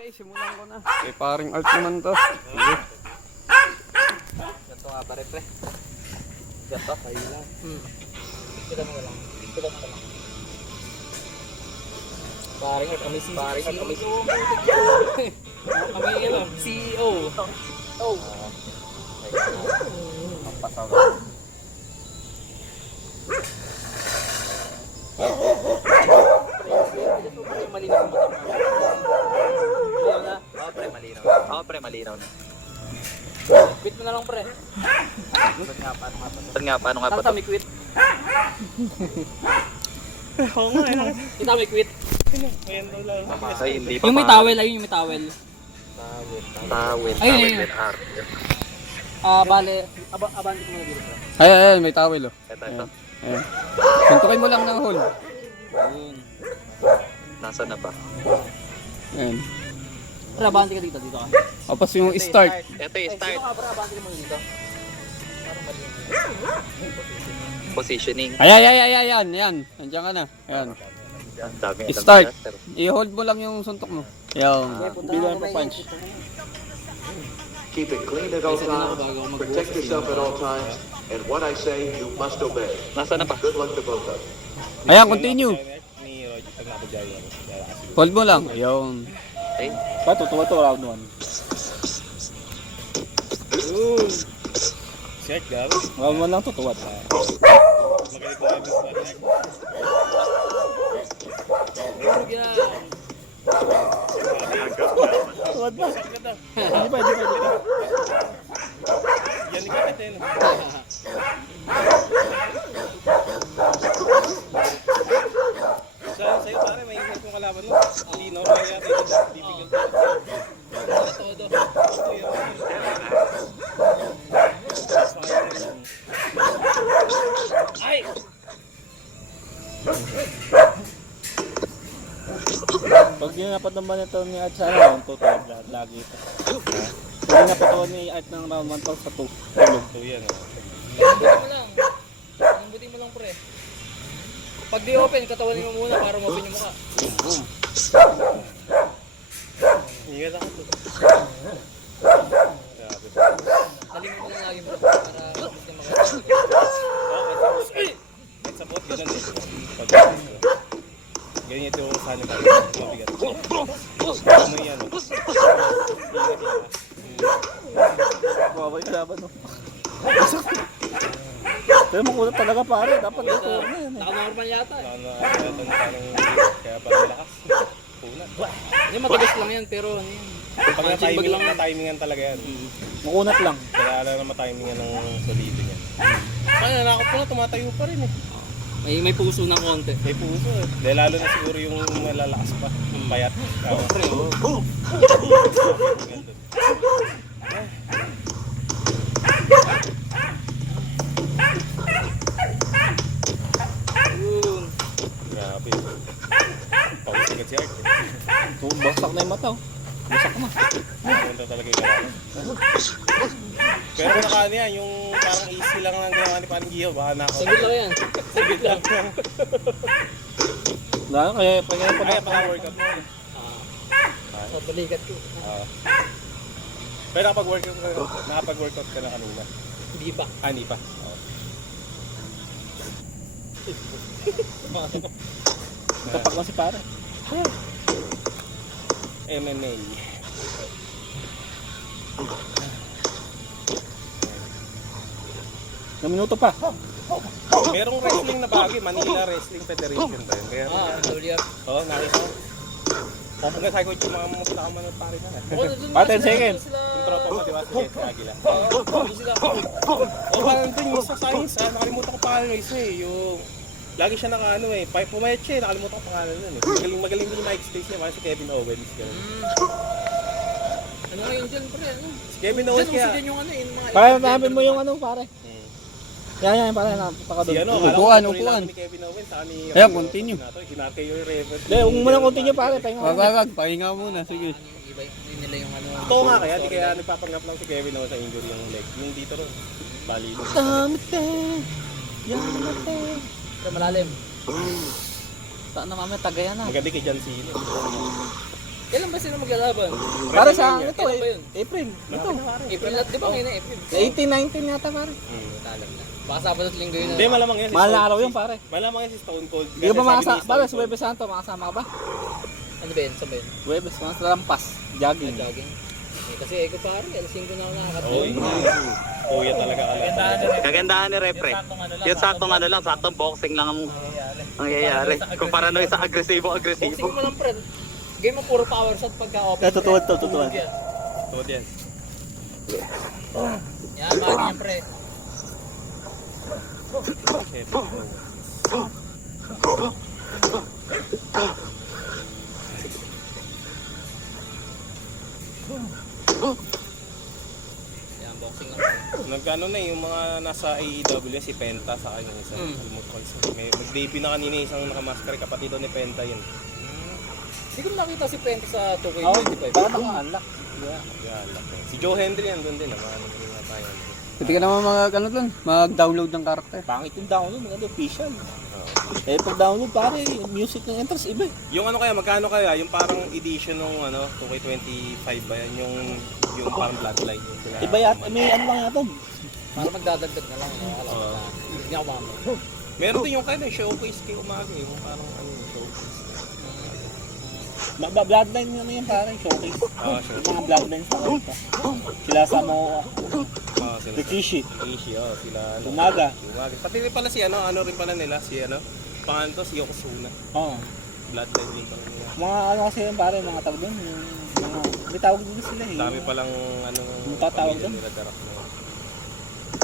Okay, simulan ko na. Kay paring art naman to. Sige. Ganito nga pare pre. Ganito, kayo lang. Kita mo lang. Kita mo lang. Paring art kami si paring art kami si kami yun CEO. Oh. Papasaw. Malinaw mo. Malinaw na. Oo pre, malinaw. Oo pre, malinaw na. Quit mo na lang pre. Saan nga, paano nga pa Kita may quit. Oo nga, eh. Kita may quit. Ayan daw lang. Ay, hindi pa Yung may towel, ayun yung may towel. Tawid. Ayun, Tawid ayun. with R. Bale, abanti ko muna dito. Ay, may towel oh. Ito. Ayan. Suntukin mo lang ng hole. Ayun. Nasaan na ba? Ayan. Pre, abanti ka dito ka. Tapos yung start. Ito yung start. Dito ka, pre, abanti ka muna dito. Positioning. Ayan. Nandiyan ka na. Ayan. Ang dami. Start. I-hold mo lang yung suntok mo. Ayan. Bilang pa punch. Keep it clean at all times, protect yourself at all times, and what I say, you must obey. Nasaan na ba? Good luck to both of you. Ayan, continue. Ni Roger, pag nakabagay ako. Hold mo lang. Ayan. Okay. Pa, tutuwa to round 1. Check, gabi. Round 1 lang tutuwa. Magalit ko kayo sa pag tuwad ba? Hindi pa. Yan ni Kakit eh. Sa'yo pare, may isip kong kalaban mo. Hindi normal yata ito. Difficult. Todo. Ay! Pag ginapat naman ito ni Art sa round 2, lagi ito. Pag ginapat ito ni Art ng round 1 sa 2. Tulog 2 yan. Buting mo lang, pre. Pag di open, katawanin mo muna para ma-open yung mukha. Boom. Ingat ako ito. Taling mo lang lagi, bro. Para mas ka makatawanin. Kahit sa bot, ganun eh. Ganyan ito yung saan yung mabigat. Ano yan? Bawal ka laban no? Pero makulat talaga pare, dapat ito na yan eh. Naka-normal yata eh. Kaya parang lakas. Kunat. Hindi, matigas lang yan, pero ano yan. Pag na-timingan talaga yan. Makunat lang. Kaya alam na matimingan ng solido niya. Kaya nakakot ko na, tumatayo pa rin eh. May puso ng konti. May puso eh. Dahil lalo na siguro yung malalakas pa. Payat. Pre, oh. Yun. Grabe. Pawis agad si Art eh. Bagsak na yung mata oh. Bagsak na. Punta talaga yung kalaban. Pero nakaano yan, yung parang easy lang ang ginawa ni Paring Giho. Baka na ako. Saglit lang yan. Saglit lang. Kaya pag-workout mo. Sa balikat ko. Pero nakapag-workout ka na kanina. Hindi pa. Hindi pa. Tapak mo si pare. MMA. Na minuto pa. Merong wrestling na bagay, Manila Wrestling Federation tayo. Kaya WR. nakita ko. Hanggang sabi ko yung mga musta ka manood pare na. Pa 10 seconds. Yung tropa mo, di ba? Si Jet Aguila. Parang dun yung sa science, nakalimutan ko pangalan ng isa eh. Yung lagi siya nakaano eh. Pumayat siya eh, nakalimutan ko pangalan nun eh. Magaling din yung Mike Stace niya, parang si Kevin Owens. Ano ngayon dyan, pre? Ano? Si Kevin Owens Dyan, kaya. dyan yung ano eh. Yung mga Pare, namin mo yung ano, pare. Yan, pare, napaka Si doon. ano, Upuan. ni Kevin Owens, saka ni Ayan, continue. Hinarkay yung reverse. Hindi, huwag mo na continue, pare. Pahinga mo. Wag. Pahinga muna. Sige. iba nila yung ano. Ito nga kaya, di kaya nagpapanggap lang si Kevin Owens sa injury yung leg. Yung dito ron, bali mo. Tamite, yamate. Pero malalim. Saan na kami, tagayan na. Maganda kay John Cena. Kailan ba sila maglalaban? Para sa ito Kailan ba eh. yun? April. Ito. April at di ba ngayon na April? 18, 19 yata pare. Alam na. Baka Sabado at Linggo yun. Hindi, malamang yan. si Mahal na Stone- araw yun pare. Malamang yan si Stone Cold. Hindi ka ba Kasi sabi makasama? ni Pare, Stone sa Cold, Webes Santo, makasama ka ba? Ano ba yun? Saan ba yun? Webes, mga lampas. Jogging. Jogging. Eh, kasi eko pare, alas 5 na ako nakakatlo. Oo, kuya talaga ka lang. Kagandahan ni Repre. Yung saktong ano lang, saktong boxing lang ang nangyayari. Kumpara nung isang Boxing agresibo. mo lang pre. Game mo puro power shot pagka open. Tutuwad to, tutuwad. Yan, Tuwad yan. magi yan pre. Yan, boxing lang. Nagkano na yung mga nasa AEW si Penta sa kanya isa. Kalimutan ko. May mag-debut na kanina isang nakamaskara kapatid ni Penta yun. Hindi ko nakita si Penta sa 2K25. Baka naka-unlock. Yan, laki. Si Joe Hendry andun din naman. Ano tayo. Pwede ka naman mag-download ng karakter. Pangit yung download, maganda official. Eh pag download pare, music ng entrance iba eh. Yung ano kaya, magkano kaya? Yung parang edition ng ano, 2K25 ba yan? Yung parang bloodline. Yung sila- Iba yata, may ano lang yata. Para magdadagdag na lang. Alam mo na. Hindi ako mamaya. Meron din yung kaya showcase kay umaga eh. Yung parang ano yung showcase. Bloodline yun yan pare, showcase. Ah, Yung showcase. mga bloodlines na ito. Sila sa Samoa, Ah, sila. Rikishi, Rikishi, oh, sila ano. Umaga. Umaga. Pati rin pala si ano rin pala nila, si ano. Pangalan to, si Yokozuna. Oo. Bloodline din pala nila. Mga ano kasi yun pare, mga tawag doon. Yung mga, may tawag din sila eh. Dami palang ano. Yung tatawag pamilya doon? nila, darak na.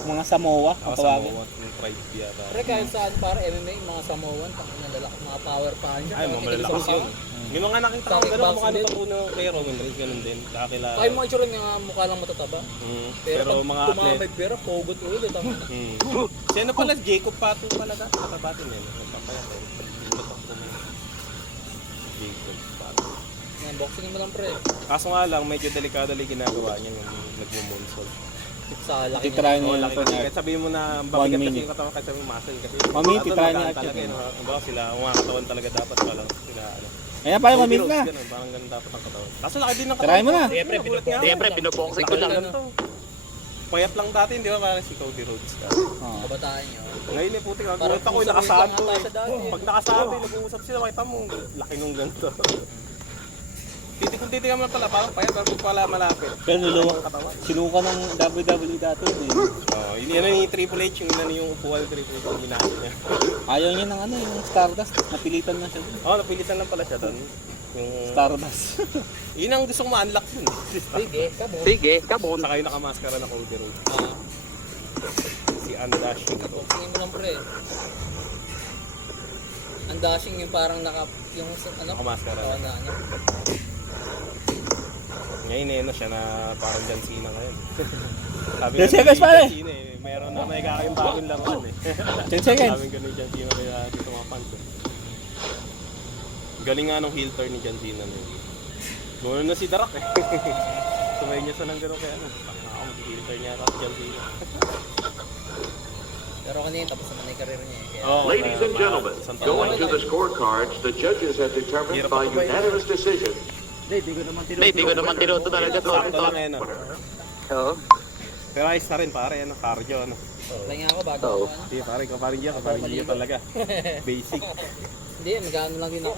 Mga Samoa, ang Ako sa tawagin. Samoa, yung tribe yata. Pre, kahit saan para MMA, mga Samoan, mga lalaki, mga power puncher. Ay, mga malalakas yun. Yung mga nakita ko, gano'n mukha nito po ng kay Roman Reigns, ganun din. Nakakilala. Kaya mga itsura niya mukha lang matataba. Pero pag mga tumama atlet. may pera, pogot ulit. Si ano pala, Jacob Pato pala dati. Nakabatin yan. Nagpapayat eh. Jacob Pato. Yan, boxing mo lang pre. Kaso nga lang, medyo delikado lang yung ginagawa niya yung nagmo-moonsault. Sa laki niya. Titry Oo, niya lang laki to kasi na. kahit sabihin mo na 1 babigat kasi minute. yung katawan kahit sabihin mo muscle kasi. 1 minute, titry niya talaga yun. yun. Diba sila, ang mga katawan talaga dapat pala. Sila ano. Ayan pare, Cody mamit Rhodes, na. ganun, parang ganun dapat ang katawan. Kaso laki din ng katawan. Try mo na. Sige, pre, Pinoboxing ko lang. Payat lang dati, di ba parang si Cody Rhodes ka. Oo. Kabataan niyo. Ngayon eh, puti Parang nagulat ako, puso nakasanto rin lang eh. ata sa dati. Pag nakasanto eh, nag-uusap sila, makita mo, laki nung ganito. Kung titigan mo pala, parang payat, pero pala malapit. Pero nuluwa, Ang katawan. sinuka ng WWE dati. Eh. Yun yan yung Triple H, yung inano yung upuan ng Triple H, yung ginagawa niya. Ayaw niya ng ano, yung Stardust. Napilitan na siya dun. Napilitan lang pala siya doon. Yung... Stardust. Yun ang gusto kong ma-unlock yun. Sige, kabo. Sige, kabon. Saka yung nakamaskara na Cody Rhodes. Si Andashing. Boxing mo lang pre. Ang dashing yung parang yung ano? Nakamaskara Oo, na. na ano. Ngayon eh, siya na parang John Cena ngayon. Sabi 10 seconds pare. John Cena eh, mayroon na may kakayong bagong laruan eh. 10 seconds. Sabi ganun John Cena kaya dito mga fans eh. Galing nga nung heel turn ni John Cena na yun. Ganoon na si Darak eh. Sumay niya sa nang gano'n kaya ano. Ako mag-heel turn niya si John Cena. Pero kanina tapos naman yung career niya eh. Kaya, Oh, Ladies and gentlemen, going to the scorecards, the judges have determined by unanimous decision Hindi, di ko naman tinuto talaga to. sakto lang eh no. Oo. Pero ayos na rin pare, ano, cardio ano. apply nga ako bago Oo. ako ano. Hindi pare, kaparin Gio talaga. Basic. Hindi, magkano lang din ako.